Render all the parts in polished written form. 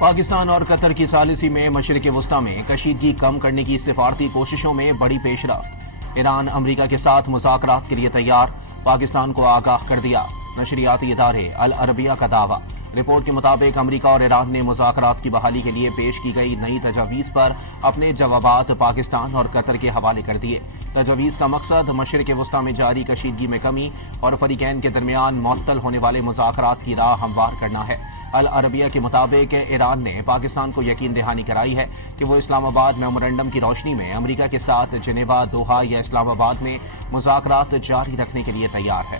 پاکستان اور قطر کی ثالثی میں مشرق وسطی میں کشیدگی کم کرنے کی سفارتی کوششوں میں بڑی پیش رفت۔ ایران امریکہ کے ساتھ مذاکرات کے لیے تیار، پاکستان کو آگاہ کر دیا۔ نشریاتی ادارے العربیہ کا دعویٰ۔ رپورٹ کے مطابق امریکہ اور ایران نے مذاکرات کی بحالی کے لیے پیش کی گئی نئی تجاویز پر اپنے جوابات پاکستان اور قطر کے حوالے کر دیے۔ تجاویز کا مقصد مشرق وسطی میں جاری کشیدگی میں کمی اور فریقین کے درمیان معطل ہونے والے مذاکرات کی راہ ہموار کرنا ہے۔ العربیہ کے مطابق ایران نے پاکستان کو یقین دہانی کرائی ہے کہ وہ اسلام آباد میمورنڈم کی روشنی میں امریکہ کے ساتھ جنیوا، دوحہ یا اسلام آباد میں مذاکرات جاری رکھنے کے لیے تیار ہے۔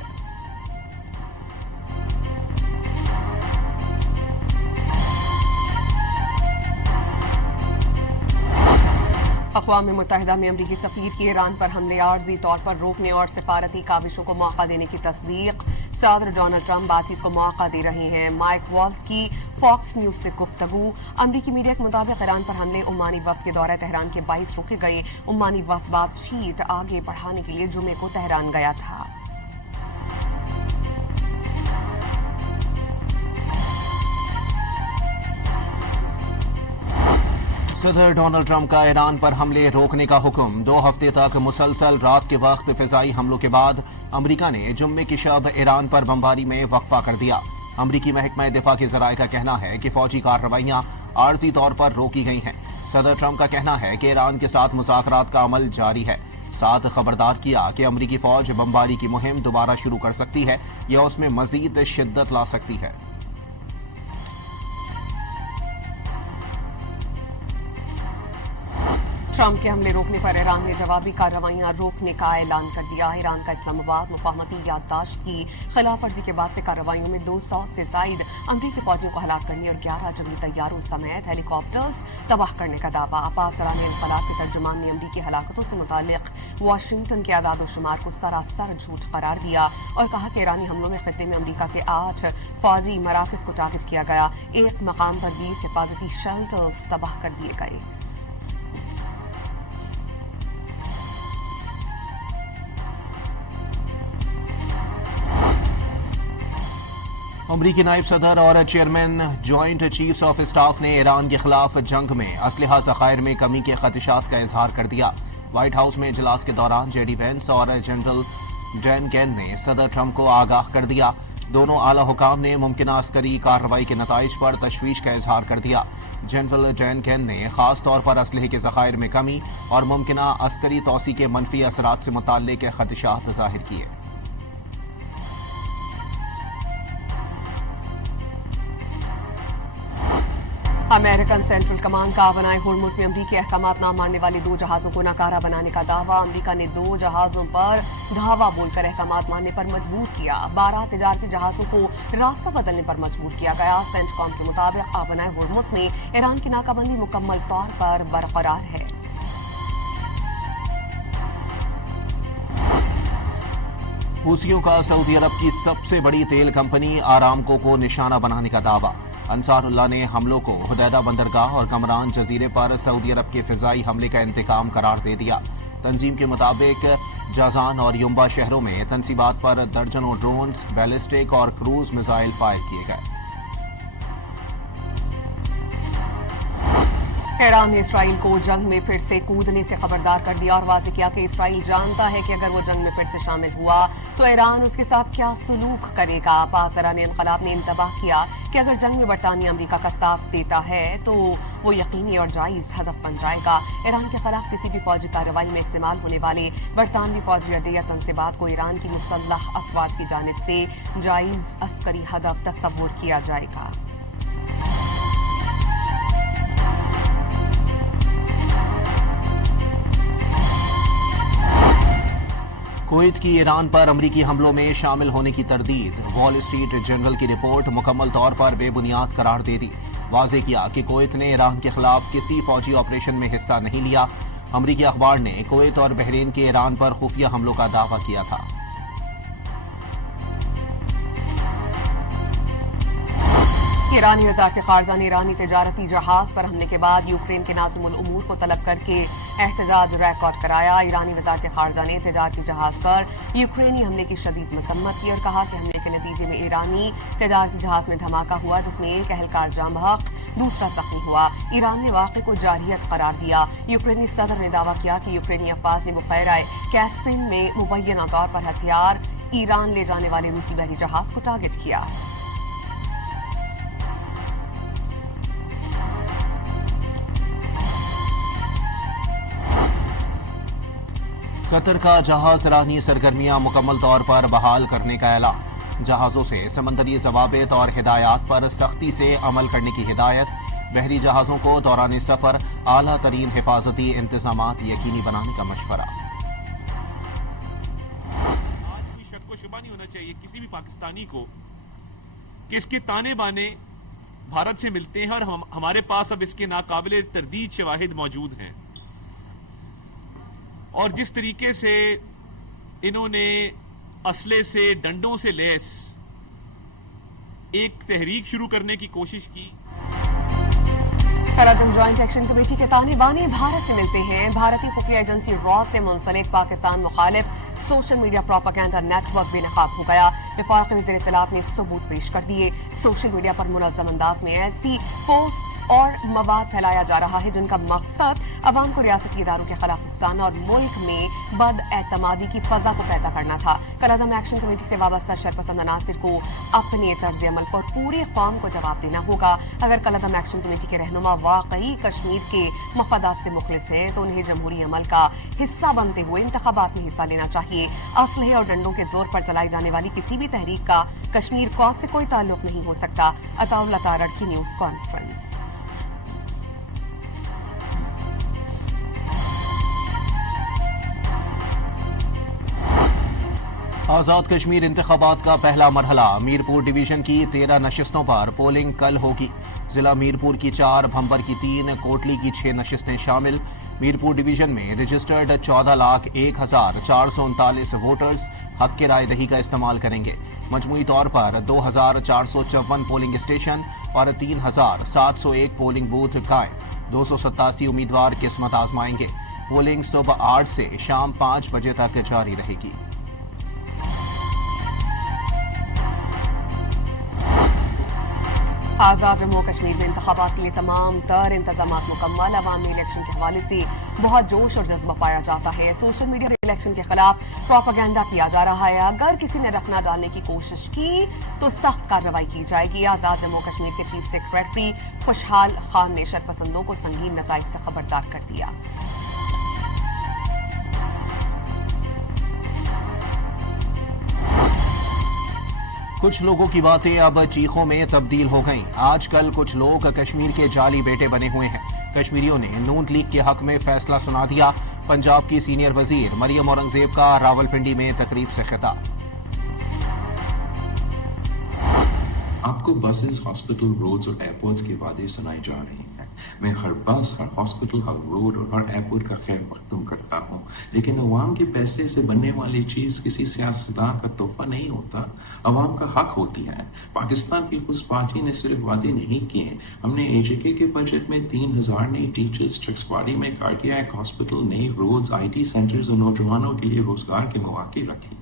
اقوام متحدہ میں امریکی سفیر کی ایران پر حملے عارضی طور پر روکنے اور سفارتی کاوشوں کو موقع دینے کی تصدیق۔ صدر ڈونلڈ ٹرمپ بات چیت کو موقع دے رہے ہیں۔ مائک والز کی فاکس نیوز سے گفتگو۔ امریکی میڈیا کے مطابق ایران پر حملے عمانی وفد کے دورہ تہران کے باعث روکے گئے۔ عمانی وفد بات چیت آگے بڑھانے کے لیے جمعے کو تہران گیا تھا۔ صدر ڈونلڈ ٹرمپ کا ایران پر حملے روکنے کا حکم۔ 2 ہفتے تک مسلسل رات کے وقت فضائی حملوں کے بعد امریکہ نے جمعے کی شب ایران پر بمباری میں وقفہ کر دیا۔ امریکی محکمہ دفاع کے ذرائع کا کہنا ہے کہ فوجی کارروائیاں عارضی طور پر روکی گئی ہیں۔ صدر ٹرمپ کا کہنا ہے کہ ایران کے ساتھ مذاکرات کا عمل جاری ہے۔ ساتھ خبردار کیا کہ امریکی فوج بمباری کی مہم دوبارہ شروع کر سکتی ہے یا اس میں مزید شدت لا سکتی ہے۔ ٹرمپ کے حملے روکنے پر ایران نے جوابی کارروائیاں روکنے کا اعلان کر دیا۔ ایران کا اسلام آباد مفاہمتی یادداشت کی خلاف ورزی کے بعد سے کارروائیوں میں 200 سے زائد امریکی فوجیوں کو ہلاک کرنے اور 11 جنگی طیاروں سمیت ہیلی کاپٹرز تباہ کرنے کا دعویٰ۔ عباس ارانی انقلاب کے ترجمان نے امریکی ہلاکتوں سے متعلق واشنگٹن کے اعداد و شمار کو سراسر جھوٹ قرار دیا اور کہا کہ ایرانی حملوں میں خطے میں امریکہ کے 8 فوجی مراکز کو ٹارگٹ کیا گیا۔ ایک مقام پر 20 حفاظتی شیلٹرز تباہ کر دیے گئے۔ امریکی نائب صدر اور chairman joint chiefs of staff نے ایران کے خلاف جنگ میں اسلحہ ذخائر میں کمی کے خدشات کا اظہار کر دیا۔ وائٹ ہاؤس میں اجلاس کے دوران جے ڈی وینس اور جنرل ڈین کین نے صدر ٹرمپ کو آگاہ کر دیا۔ دونوں اعلی حکام نے ممکنہ عسکری کارروائی کے نتائج پر تشویش کا اظہار کر دیا۔ جنرل ڈین کین نے خاص طور پر اسلحے کے ذخائر میں کمی اور ممکنہ عسکری توسیع کے منفی اثرات سے متعلق خدشات ظاہر کیے۔ امریکن سینٹرل کمانڈ کا بنائے ہرمز میں امریکی احکامات نہ ماننے والے 2 جہازوں کو ناکارہ بنانے کا دعویٰ۔ امریکہ نے 2 جہازوں پر دھاوا بول کر احکامات ماننے پر مجبور کیا۔ 12 تجارتی جہازوں کو راستہ بدلنے پر مجبور کیا گیا۔ سینٹ کام کے مطابق آبنائے ہرمز میں ایران کی ناکہ بندی مکمل طور پر برقرار ہے۔ حوثیوں کا سعودی عرب کی سب سے بڑی تیل کمپنی آرامکو کو نشانہ بنانے کا دعویٰ۔ انصار اللہ نے حملوں کو حدیدہ بندرگاہ اور کمران جزیرے پر سعودی عرب کے فضائی حملے کا انتقام قرار دے دیا۔ تنظیم کے مطابق جازان اور یمبا شہروں میں تنصیبات پر درجنوں ڈرونز، بیلسٹک اور کروز میزائل فائر کیے گئے۔ ایران نے اسرائیل کو جنگ میں پھر سے کودنے سے خبردار کر دیا اور واضح کیا کہ اسرائیل جانتا ہے کہ اگر وہ جنگ میں پھر سے شامل ہوا تو ایران اس کے ساتھ کیا سلوک کرے گا۔ عباس ارانی انقلاب نے انتباہ کیا کہ اگر جنگ میں برطانیہ امریکہ کا ساتھ دیتا ہے تو وہ یقینی اور جائز ہدف بن جائے گا۔ ایران کے خلاف کسی بھی فوجی کارروائی میں استعمال ہونے والے برطانوی فوجی اڈے یا تنصیبات کو ایران کی مسلح افواج کی جانب سے جائز عسکری ہدف تصور کیا جائے گا۔ کویت کی ایران پر امریکی حملوں میں شامل ہونے کی تردید۔ وال اسٹریٹ جرنل کی رپورٹ مکمل طور پر بے بنیاد قرار دے دی۔ واضح کیا کہ کویت نے ایران کے خلاف کسی فوجی آپریشن میں حصہ نہیں لیا۔ امریکی اخبار نے کویت اور بحرین کے ایران پر خفیہ حملوں کا دعویٰ کیا تھا۔ ایرانی وزارت خارجہ نے ایرانی تجارتی جہاز پر حملے کے بعد یوکرین کے ناظم الامور کو طلب کر کے احتجاج ریکارڈ کرایا۔ ایرانی وزارت خارجہ نے تجارتی جہاز پر یوکرینی حملے کی شدید مذمت کی اور کہا کہ حملے کے نتیجے میں ایرانی تجارتی جہاز میں دھماکہ ہوا جس میں ایک اہلکار جاں بحق दूसरा जख्मी हुआ। ईरान ने वाक़े को जारियत करार दिया। यूक्रेनी सदर ने दावा किया कि यूक्रेनी अफवाज ने बुखैरा कैस्पियन में मुबैना तौर पर हथियार ईरान ले जाने वाले रूसी बहरी जहाज को टारगेट किया। कतर का जहाज रानी सरगर्मियां मुकम्मल तौर पर बहाल करने का ऐलान। जहाजों से समंदरी जवाबित और हिदायत पर सख्ती से अमल करने की हिदायत। बहरी जहाजों को दौरान सफर आला तरीन हिफाजती इंतजामात यकीनी बनाने का मशवरा। आज कोई शक व शुबा नहीं होना चाहिए किसी भी पाकिस्तानी को कि इसके ताने बाने भारत से मिलते हैं और हमारे पास अब इसके नाकाबिले तरदीद शवाहिद मौजूद हैं। और जिस तरीके से इन्होंने असले से डंडों से लैस एक तहरीक शुरू करने की कोशिश की। करादम ज्वाइंट एक्शन कमेटी के ताने बाने भारत से मिलते हैं। भारतीय खुफिया एजेंसी रॉ से मुंसलिक पाकिस्तान मुखालिफ सोशल मीडिया प्रोपेगेंडा नेटवर्क बेनकाब हो गया। वफाकी वज़ीर इत्तलात ने सबूत पेश कर दिए। सोशल मीडिया पर मुनज़्ज़म अंदाज में ऐसी पोस्ट और मवाद फैलाया जा रहा है जिनका मकसद अवाम को रियासती इदारों के खिलाफ नुकसान और मुल्क में बदएतमादी की फजा को पैदा करना था। करादम एक्शन कमेटी से वाबस्ता शरपसंद अनासिर को अपने तर्ज अमल पर पूरे कौम को जवाब देना होगा। अगर करादम एक्शन कमेटी के रहनुमा वाकई कश्मीर के मफादात से मुखलिस हैं तो उन्हें जमहूरी अमल का हिस्सा बनते हुए इंतखाबात में हिस्सा लेना चाहिए। असलहे और डंडों के जोर पर चलाई जाने वाली किसी भी तहरीक का कश्मीर कौम से कोई ताल्लुक नहीं हो सकता। अताउल्लाह तारड़ की न्यूज कॉन्फ्रेंस। आज़ाद कश्मीर इंतखाबात का पहला मरहला। मीरपुर डिवीजन की 13 नशिस्तों पर पोलिंग कल होगी। जिला मीरपुर की 4, भंबर की 3, कोटली की 6 नशिस्तें शामिल। मीरपुर डिवीजन में रजिस्टर्ड 14,01,439 वोटर्स हक के राय दही का इस्तेमाल करेंगे। मजमूई तौर पर 2,454 पोलिंग स्टेशन और 3,701 पोलिंग बूथ कायम। 287 उम्मीदवार किस्मत आजमाएंगे। पोलिंग सुबह 8 से शाम 5 बजे तक जारी रहेगी। आज़ाद जम्मू कश्मीर में इंतखाबात के लिए तमाम तर इंतजाम मुकम्मल। अवामी इलेक्शन के हवाले से बहुत जोश और जज्बा पाया जाता है। सोशल मीडिया पर इलेक्शन के खिलाफ प्रोपेगेंडा किया जा रहा है। अगर किसी ने रखना डालने की कोशिश की तो सख्त कार्रवाई की जाएगी। आज़ाद जम्मू कश्मीर के चीफ सेक्रेटरी खुशहाल खान ने शरपसंदों को संगीन नताइज से खबरदार कर दिया। कुछ लोगों की बातें अब चीखों में तब्दील हो गईं। आजकल कुछ लोग कश्मीर के जाली बेटे बने हुए हैं। कश्मीरियों ने नून लीग के हक में फैसला सुना दिया। पंजाब की सीनियर वजीर मरियम औरंगजेब का रावलपिंडी में तकरीब से खिताब। आपको बसेस, हॉस्पिटल, रोड्स और एयरपोर्ट्स के वादे सुनाए जा रहे हैं। मैं हर बस, हर हॉस्पिटल, हर रोड और हर एयरपोर्ट का खैर मकदम करता हूँ, लेकिन अवाम के पैसे से बनने वाली चीज किसी सियासतदान का तोहफा नहीं होता, अवाम का हक होती है। पाकिस्तान पीपल्स पार्टी ने सिर्फ वादे नहीं किए, हमने एजेके के बजट में 3,000 नई टीचर्स, चक्सवाड़ी में कार्डियक हॉस्पिटल, नई रोड्स, IT सेंटर्स और नौजवानों के लिए रोजगार के मौके रखे हैं।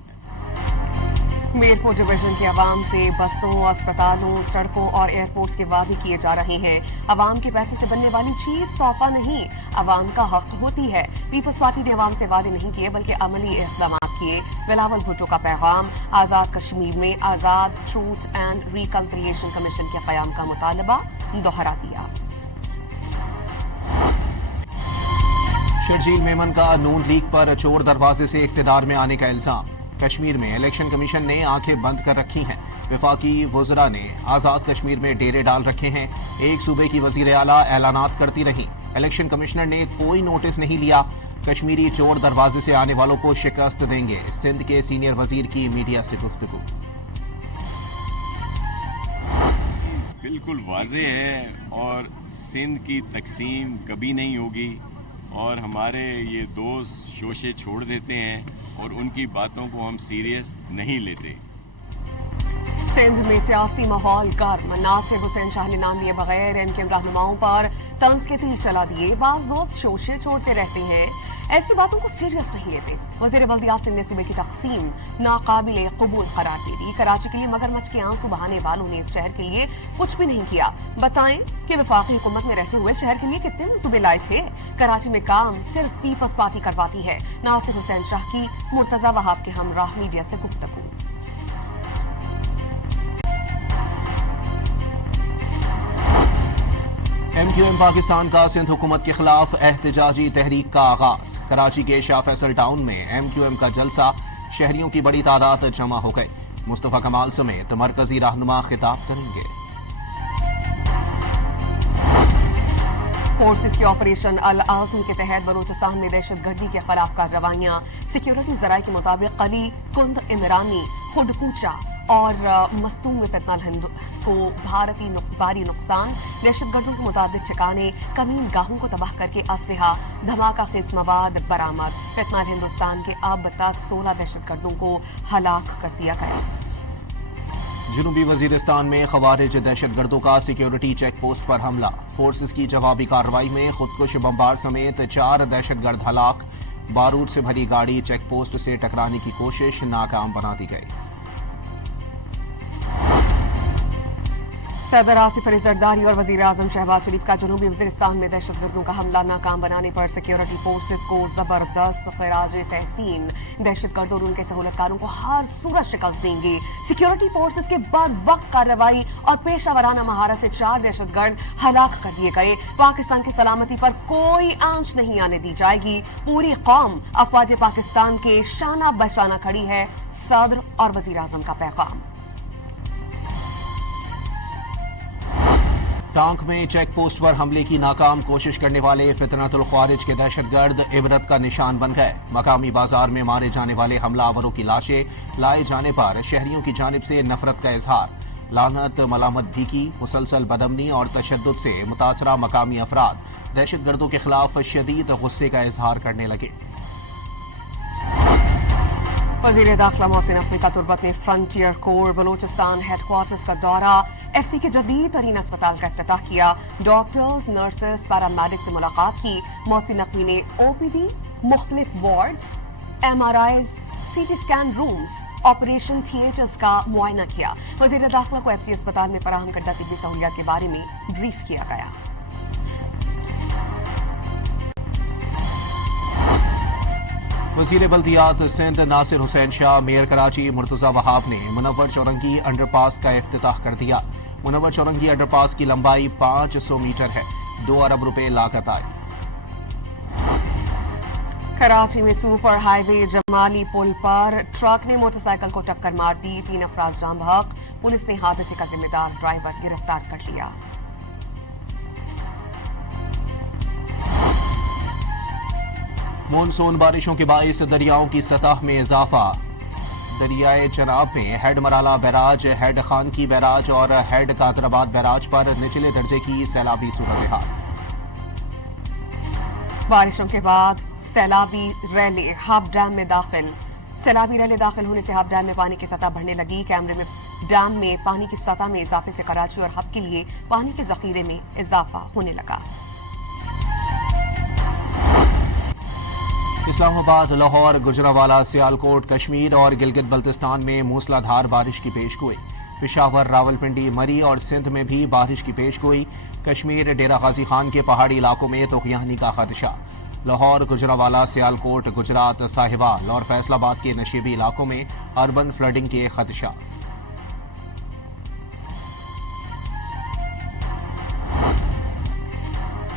मीरपुर डिवीजन के अवाम से बसों, अस्पतालों, सड़कों और एयरपोर्ट्स के वादे किए जा रहे हैं। अवाम के पैसे से बनने वाली चीज तोहफा नहीं, अवाम का हक होती है। पीपल्स पार्टी ने अवाम से वादे नहीं किए बल्कि अमली इक़दाम किए। बिलावल भुट्टो का पैगाम। आज़ाद कश्मीर में आज़ाद ट्रूथ एंड रिकंसिलिएशन कमीशन के क़याम का मुतालबा दोहरा दिया। शर्जील मेमन का नून लीग पर चोर दरवाजे से इक़्तिदार में आने का इल्जाम। कश्मीर में इलेक्शन कमीशन ने आंखें बंद कर रखी हैं। वफाकी वज़रा ने आज़ाद कश्मीर में डेरे डाल रखे हैं। एक सूबे की वज़ीर आला ऐलानात करती रहीं। इलेक्शन कमिश्नर ने कोई नोटिस नहीं लिया। कश्मीरी चोर दरवाजे से आने वालों को शिकस्त देंगे। सिंध के सीनियर वजीर की मीडिया से गुफ्तगू। बिल्कुल वाज़े है और सिंध की तकसीम कभी नहीं होगी और हमारे ये दोस्त शोशे छोड़ देते हैं और उनकी बातों को हम सीरियस नहीं लेते। सिंध में सियासी माहौल गर्म। नासिर हुसैन शाह ने नाम लिए बगैर एमकेएम रहनुमाओं पर तंज के तीर चला दिए। बाज दोस्त शोशे छोड़ते रहते हैं, ऐसी बातों को सीरियस नहीं लेते। वजीर बल्दियात सिंध ने सूबे की तकसीम नाकाबिल कबूल करार दे दी। कराची के लिए मगरमच्छ के आंसू बहाने वालों ने इस शहर के लिए कुछ भी नहीं किया। बताएं कि वफाकी हुकूमत में रहते हुए शहर के लिए कितने मंसूबे लाए थे। कराची में काम सिर्फ पीपल्स पार्टी करवाती है। नासिर हुसैन शाह की मुर्तजा वहाब के हमराह मीडिया से गुफ्तगू। एमक्यूएम पाकिस्तान का सिंध हुकूमत के खिलाफ एहतजाजी तहरीक का आगाज। कराची के शाह फैसल टाउन में एमक्यूएम का जलसा, शहरियों की बड़ी तादाद जमा हो गए। मुस्तफा कमाल समेत मरकजी रहनुमा खिताब करेंगे। फोर्सेस के ऑपरेशन अल आज़म के तहत बलूचिस्तान में दहशतगर्दी के खिलाफ कार्रवाइयां। सिक्योरिटी जराये के मुताबिक कली, कुंद, इमरानी, खुडकूचा और मस्तूम में फितनाल हिंद को भारी नुकसान। दहशतगर्दों के मुताबिक ठिकाने, कमीन गाहों को तबाह करके असलहा, धमाका खेज मवाद बरामद। फितनाल हिंदुस्तान के अब तक 16 दहशतगर्दों को हलाक कर दिया गया। जनूबी वजीरिस्तान में खवारिज दहशतगर्दों का सिक्योरिटी चेक पोस्ट पर हमला। फोर्सेस की जवाबी कार्रवाई में खुदकुश बमबार समेत 4 दहशतगर्द हलाक। बारूद से भरी गाड़ी चेक पोस्ट से टकराने की कोशिश नाकाम बना दी गई। सदर आसिफ अली जरदारी और वजीर आजम शहबाज शरीफ का जनूबी वजीरिस्तान में दहशतगर्दों का हमला नाकाम बनाने पर सिक्योरिटी फोर्सेस को जबरदस्त खिराज तहसीन। दहशतगर्द और उनके सहूलतकारों को हर सूरत शिकस्त देंगे। सिक्योरिटी फोर्सेस के बाद वक्त कार्रवाई और पेशावराना महारत से 4 दहशतगर्द हलाक कर दिए गए। पाकिस्तान की सलामती पर कोई आंच नहीं आने दी जाएगी। पूरी कौम अफवाज पाकिस्तान के शाना बशाना खड़ी है। सदर और वजीर आजम का पैगाम। टांक में चेक पोस्ट पर हमले की नाकाम कोशिश करने वाले फितनतुल ख्वारिज के दहशतगर्द इबरत का निशान बन गए। मकामी बाजार में मारे जाने वाले हमलावरों की लाशें लाए जाने पर शहरियों की जानिब से नफरत का इजहार, लानत मलामत भी की। मुसलसल बदमनी और तशद्दुद से मुतासरा मकामी अफराद दहशतगर्दों के खिलाफ शदीद गुस्से का इजहार करने लगे। वजीर दाखिला मोहसिन नकवी का तुर्बत में फ्रंटियर कोर बलूचिस्तान हेडक्वार्टर्स का दौरा। एफसी के जदीद तरीन अस्पताल का इफ्तिताह किया। डॉक्टर्स, नर्सेस, पैरामेडिक से मुलाकात की। मोहसिन नकवी ने ओपीडी, मुख्तलिफ wards, एमआरआईज, CT scan rooms, operation theatres का मुआयना किया। वजीर दाखिला को एफसी अस्पताल में फराहम करदा तिब्बी सहूलियात के बारे में ब्रीफ किया गया। वजीर बल्दियात सिंध नासिर हुसैन शाह, मेयर कराची मुर्तजा वहाब ने मुनव्वर चौरंगी अंडरपास का इफ्तिताह कर दिया। मुनव्वर चौरंगी अंडरपास की लंबाई 500 मीटर है। 2 अरब रुपए लागत आई। कराची में सुपर हाईवे जमाली पुल पर ट्रक ने मोटरसाइकिल को टक्कर मार दी। 3 अफराद जाम बहक। पुलिस ने हादसे का जिम्मेदार ड्राइवर गिरफ्तार कर लिया। मानसून बारिशों के बाइस दरियाओं की सतह में इजाफा। दरियाए चनाब में head Marala barrage, head Khan की बैराज और हेड कादराबाद बैराज पर निचले दर्जे की सैलाबी सूरत हाल। बारिशों के बाद सैलाबी रैली हाफ डैम में दाखिल। सैलाबी रैली दाखिल होने से हाफ डैम में पानी की सतह बढ़ने लगी। कैमरे में डैम में पानी की सतह में इजाफे से कराची और हब के लिए पानी के जखीरे में इजाफा होने लगा। इस्लामाबाद, लाहौर, गुजरावाला, सियालकोट, कश्मीर और गिलगित बल्तिस्तान में मूसलाधार बारिश की पेशगोई। पेशावर, रावलपिंडी, मरी और सिंध में भी बारिश की पेशगोई। कश्मीर, डेरा गाजी खान के पहाड़ी इलाकों में तुगयानी का खदशा। लाहौर, गुजरावाला, सियालकोट, गुजरात, साहिवाल और फैसलाबाद के नशीबी इलाकों में अर्बन फ्लडिंग के खदशा।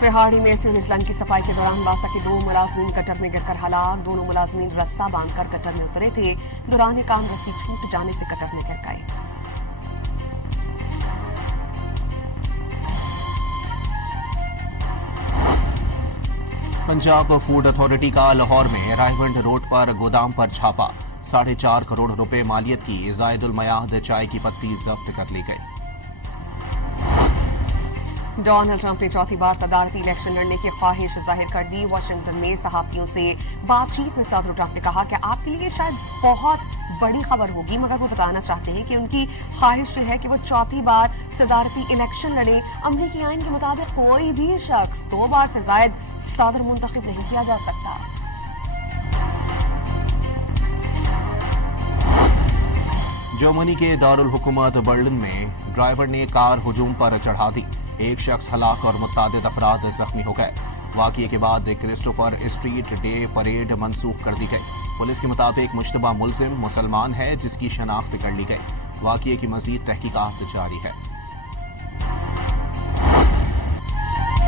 रिहाड़ी में सिविल लाइन की सफाई के दौरान बासा के 2 मुलाजमीन गटर में गिरकर हलाक। दोनों मुलाजमीन रस्सा बांधकर गटर में उतरे थे। दौरान काम रस्सी छूट जाने से गटर में गिर गए। पंजाब फूड अथॉरिटी का लाहौर में रायवंड रोड पर गोदाम पर छापा। 4.5 करोड़ रुपए मालियत की जायदुल मयाद चाय की पत्ती जब्त कर ली गई। डोनाल्ड ट्रंप ने चौथी बार सदारती इलेक्शन लड़ने की ख्वाहिश जाहिर कर दी। वाशिंगटन में सहाफियों से बातचीत में सदर ट्रंप ने कहा कि आपके लिए शायद बहुत बड़ी खबर होगी, मगर वो बताना चाहते हैं कि उनकी ख्वाहिश है कि वो चौथी बार सदारती इलेक्शन लड़े। अमरीकी आइन के मुताबिक कोई भी शख्स 2 बार से जायद सदर मुंतखब नहीं किया जा सकता। जर्मनी के दारुल हुकूमत बर्लिन में ड्राइवर ने कार हुजूम पर चढ़ा दी। एक शख्स हलाक और मुतादिद अफराद जख्मी हो गए। वाक़ये के बाद क्रिस्टोफर स्ट्रीट डे परेड मनसूख कर दी गई। पुलिस के मुताबिक मुश्तबा मुलजिम मुसलमान है, जिसकी शनाख्त कर ली गई। वाक़ये की मज़ीद तहकीकात जारी है।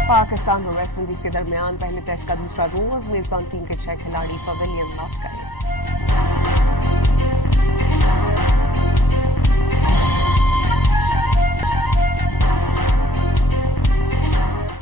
पाकिस्तान और वेस्ट इंडीज के दरमियान पहले टेस्ट का दूसरा रोज मेजबान टीम के 6 खिलाड़ी पवेलियन लौट गए।